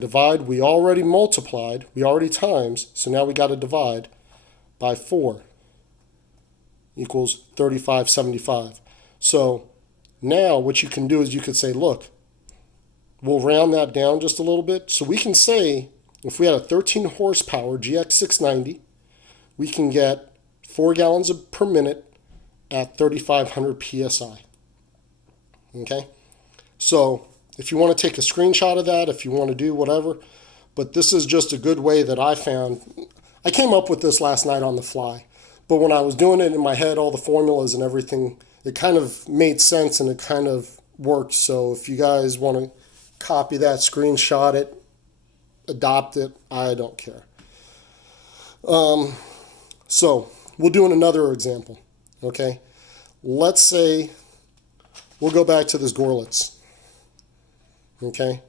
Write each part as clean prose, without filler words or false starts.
Divide, we already multiplied, we already times, so now we got to divide by 4 equals 3575. So now what you can do is you could say, look, we'll round that down just a little bit. So we can say if we had a 13 horsepower GX690, we can get 4 gallons per minute at 3,500 PSI. Okay? So if you want to take a screenshot of that, if you want to do whatever, but this is just a good way that I found. I came up with this last night on the fly, but when I was doing it in my head, all the formulas and everything, it kind of made sense and it kind of worked. So if you guys want to copy that, screenshot it, adopt it, I don't care. So we'll do another example. Okay, let's say we'll go back to this Gorlitz. Okay,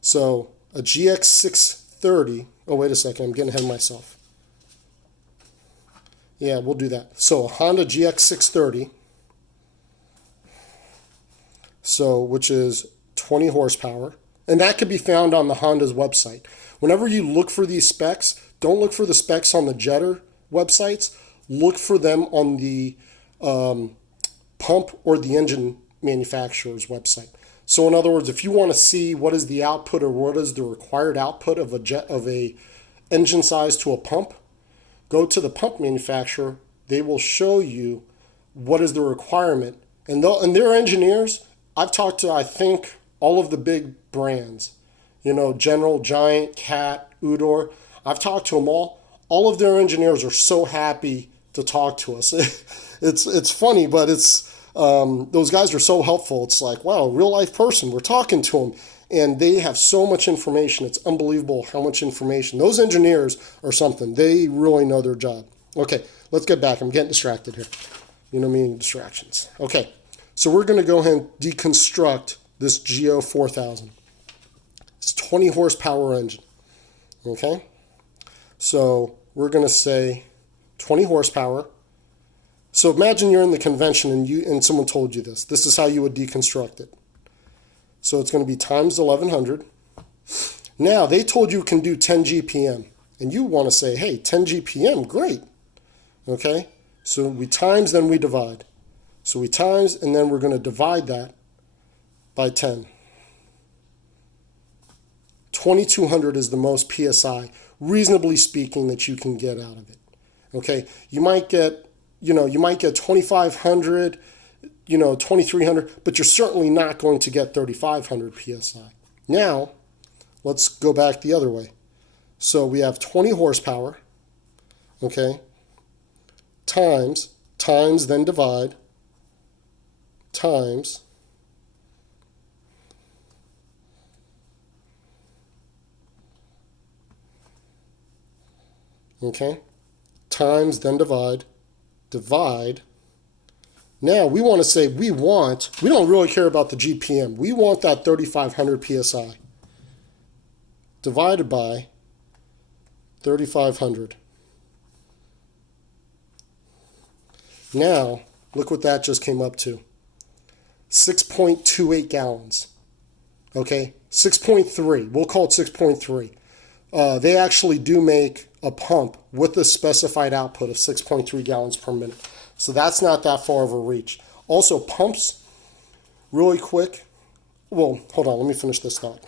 so a GX630. Oh, wait a second, I'm getting ahead of myself. Yeah, we'll do that. So a Honda GX630, so which is 20 horsepower, and that could be found on the Honda's website. Whenever you look for these specs, don't look for the specs on the Jetter websites. Look for them on the pump or the engine manufacturer's website. So in other words, if you want to see what is the output or what is the required output of a engine size to a pump, go to the pump manufacturer. They will show you what is the requirement. And their engineers, I've talked to, I think, all of the big brands. You know, General, Giant, Cat, Udor. I've talked to them all. All of their engineers are so happy to talk to us. It's funny, but it's those guys are so helpful. It's like, wow, real life person. We're talking to them, and they have so much information. It's unbelievable how much information. Those engineers are something. They really know their job. Okay, let's get back. I'm getting distracted here. You know me, distractions. Okay, so we're going to go ahead and deconstruct this Geo 4000. It's 20 horsepower engine. Okay, so we're going to say 20 horsepower. So imagine you're in the convention and someone told you this. This is how you would deconstruct it. So it's going to be times 1100. Now they told you can do 10 GPM. And you want to say, hey, 10 GPM, great. Okay, so we times, then we divide. So we times, and then we're going to divide that by 10. 2200 is the most PSI, reasonably speaking, that you can get out of it. Okay, you might get 2500, 2300, but you're certainly not going to get 3500 PSI. Now, let's go back the other way. So we have 20 horsepower, okay, times, then divide, times, okay, times, then divide. Now we want to say we don't really care about the GPM. We want that 3,500 PSI divided by 3,500. Now, look what that just came up to. 6.28 gallons. Okay, 6.3. We'll call it 6.3. They actually do make a pump with the specified output of 6.3 gallons per minute. So that's not that far of a reach. Also, pumps, really quick. Well, hold on, let me finish this thought.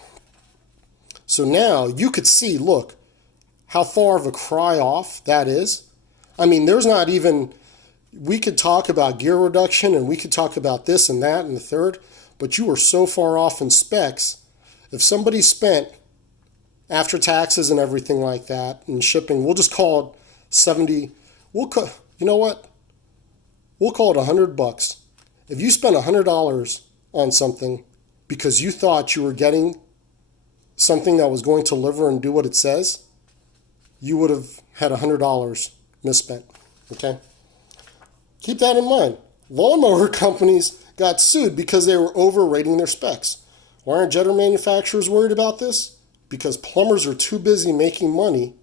So now you could see, look, how far of a cry off that is. I mean, there's not even, we could talk about gear reduction and we could talk about this and that and the third, but you are so far off in specs. If somebody spent, after taxes and everything like that, and shipping, we'll just call it 70, you know what? We'll call it $100. If you spent $100 on something because you thought you were getting something that was going to deliver and do what it says, you would have had $100 misspent, okay? Keep that in mind. Lawnmower companies got sued because they were overrating their specs. Why aren't jetter manufacturers worried about this? Because plumbers are too busy making money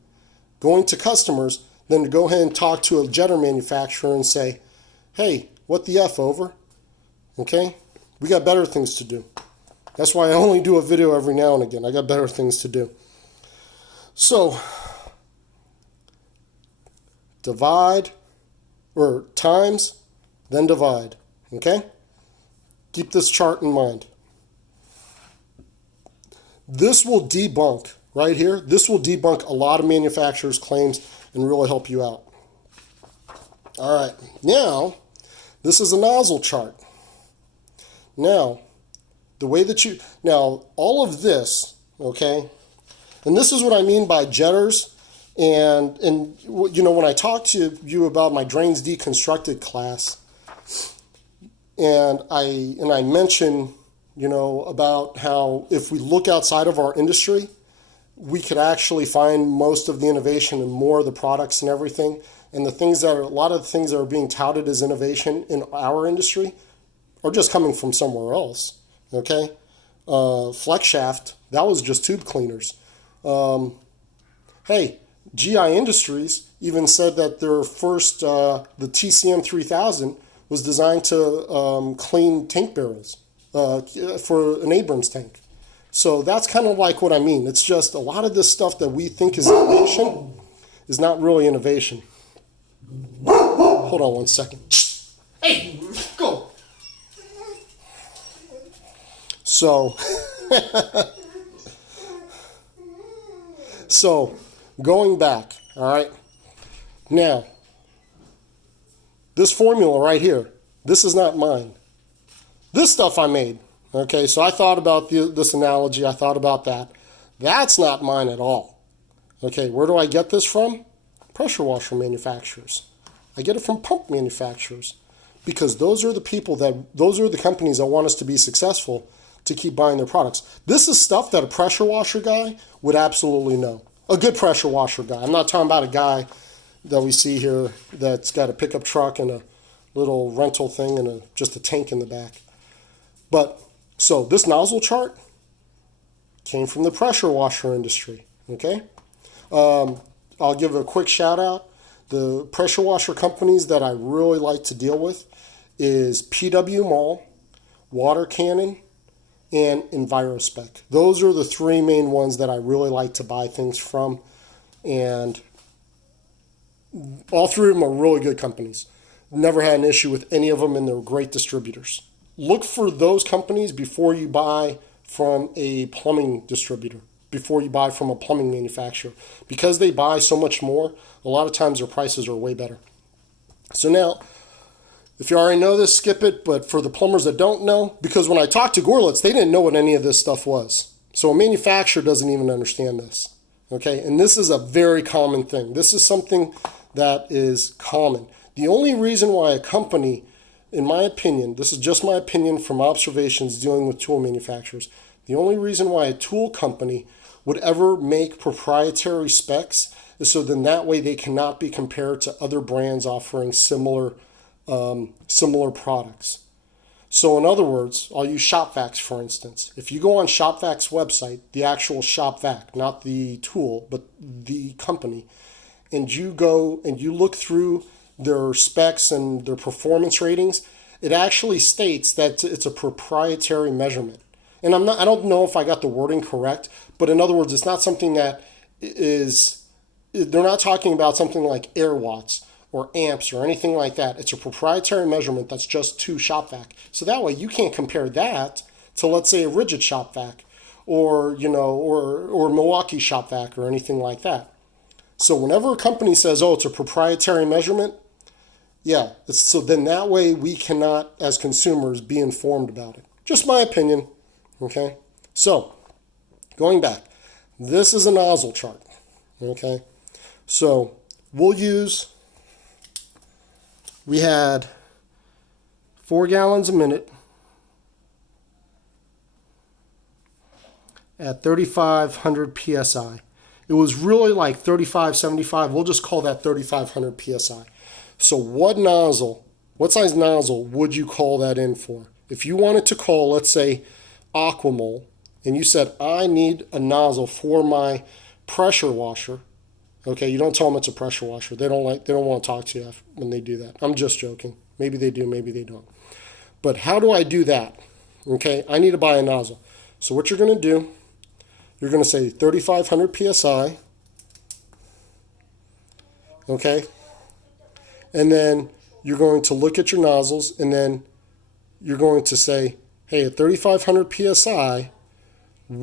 going to customers than to go ahead and talk to a jetter manufacturer and say, hey, what the F, over? Okay? We got better things to do. That's why I only do a video every now and again. I got better things to do. So, divide, or times, then divide. Okay? Keep this chart in mind. This will debunk, right here, this will debunk a lot of manufacturers' claims and really help you out. All right, now, this is a nozzle chart. Now, the way that now, all of this, okay, and this is what I mean by jetters, and you know, when I talked to you about my drains deconstructed class, and I mentioned, you know, about how if we look outside of our industry, we could actually find most of the innovation and more of the products and everything. And the things that are, a lot of the things that are being touted as innovation in our industry are just coming from somewhere else. Okay? Flex shaft, that was just tube cleaners. Hey, GI Industries even said that their first, the TCM 3000 was designed to clean tank barrels for an Abrams tank. So that's kind of like what I mean. It's just a lot of this stuff that we think is innovation is not really innovation. Hold on one second. Hey, go. So, so going back, all right. Now, this formula right here, this is not mine. This stuff I made. Okay, so I thought about this analogy. I thought about that. That's not mine at all. Okay, where do I get this from? Pressure washer manufacturers. I get it from pump manufacturers because those are the people those are the companies that want us to be successful to keep buying their products. This is stuff that a pressure washer guy would absolutely know. A good pressure washer guy. I'm not talking about a guy that we see here that's got a pickup truck and a little rental thing and just a tank in the back. But so this nozzle chart came from the pressure washer industry, okay? I'll give a quick shout out. The pressure washer companies that I really like to deal with is PW Mall, Water Cannon, and EnviroSpec. Those are the three main ones that I really like to buy things from. And all three of them are really good companies. Never had an issue with any of them, and they're great distributors. Look for those companies before you buy from a plumbing distributor, before you buy from a plumbing manufacturer. Because they buy so much more, a lot of times their prices are way better. So now, if you already know this, skip it. But for the plumbers that don't know, because when I talked to Gorlitz, they didn't know what any of this stuff was. So a manufacturer doesn't even understand this. Okay, and this is a very common thing. This is something that is common. The only reason why a company, in my opinion, this is just my opinion from observations dealing with tool manufacturers, the only reason why a tool company would ever make proprietary specs is so then that way they cannot be compared to other brands offering similar products. So in other words, I'll use ShopVacs for instance. If you go on ShopVac's website, the actual ShopVac, not the tool, but the company, and you go and you look through their specs and their performance ratings, it actually states that it's a proprietary measurement. And I don't know if I got the wording correct, but in other words, it's not something that they're not talking about something like air watts or amps or anything like that. It's a proprietary measurement that's just to ShopVac. So that way you can't compare that to, let's say, a rigid ShopVac or, you know, or Milwaukee ShopVac or anything like that. So whenever a company says, oh, it's a proprietary measurement, yeah, so then that way we cannot, as consumers, be informed about it. Just my opinion, okay? So, going back, this is a nozzle chart, okay? So, we had 4 gallons a minute at 3,500 PSI. It was really like 3575. We'll just call that 3,500 PSI. So what size nozzle would you call that in for? If you wanted to call, let's say, Aquamol, and you said, I need a nozzle for my pressure washer, okay, you don't tell them it's a pressure washer. They don't want to talk to you when they do that. I'm just joking. Maybe they do, maybe they don't. But how do I do that? Okay, I need to buy a nozzle. So what you're going to do, you're going to say 3,500 psi, okay? And then you're going to look at your nozzles, and then you're going to say, hey, at 3,500 psi,